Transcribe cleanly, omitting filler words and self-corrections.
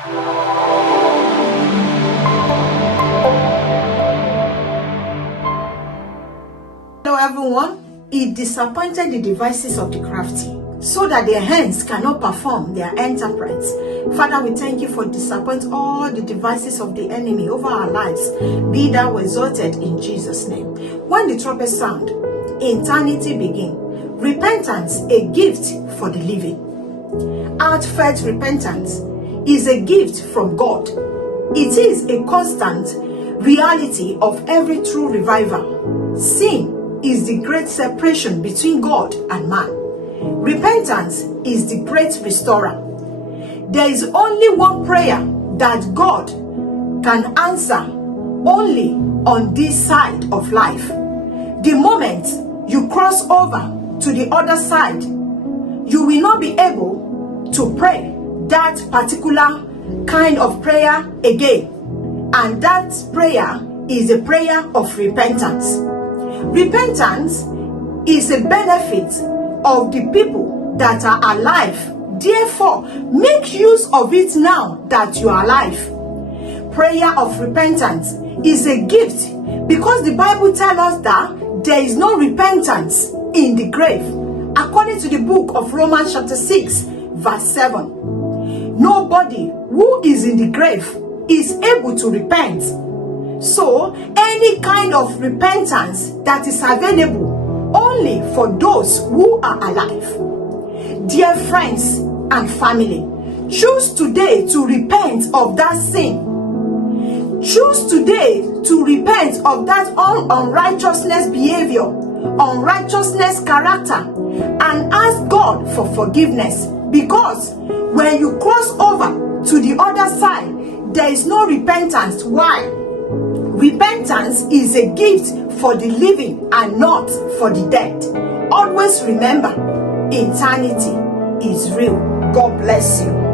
Hello everyone. He disappointed the devices of the crafty, so that their hands cannot perform their enterprise. Father, we thank you for disappointing all the devices of the enemy over our lives. Be thou exalted in Jesus' name. When the trumpet sound, eternity begin. Repentance, a gift for the living. Heartfelt repentance is a gift from God. It is a constant reality of every true revival. Sin is the great separation between God and man. Repentance is the great restorer. There is only one prayer that God can answer only on this side of life. The moment you cross over to the other side, you will not be able to pray that particular kind of prayer again. And that prayer is a prayer of repentance. Repentance is a benefit of the people that are alive. Therefore, make use of it now that you are alive. Prayer of repentance is a gift, because the Bible tells us that there is no repentance in the grave, according to the book of Romans chapter 6 verse 7. Nobody who is in the grave is able to repent. So, any kind of repentance that is available only for those who are alive. Dear friends and family, choose today to repent of that sin. Choose today to repent of that unrighteousness behavior, unrighteousness character, and ask God for forgiveness. Because when you cross over to the other side, there is no repentance. Why? Repentance is a gift for the living and not for the dead. Always remember, eternity is real. God bless you.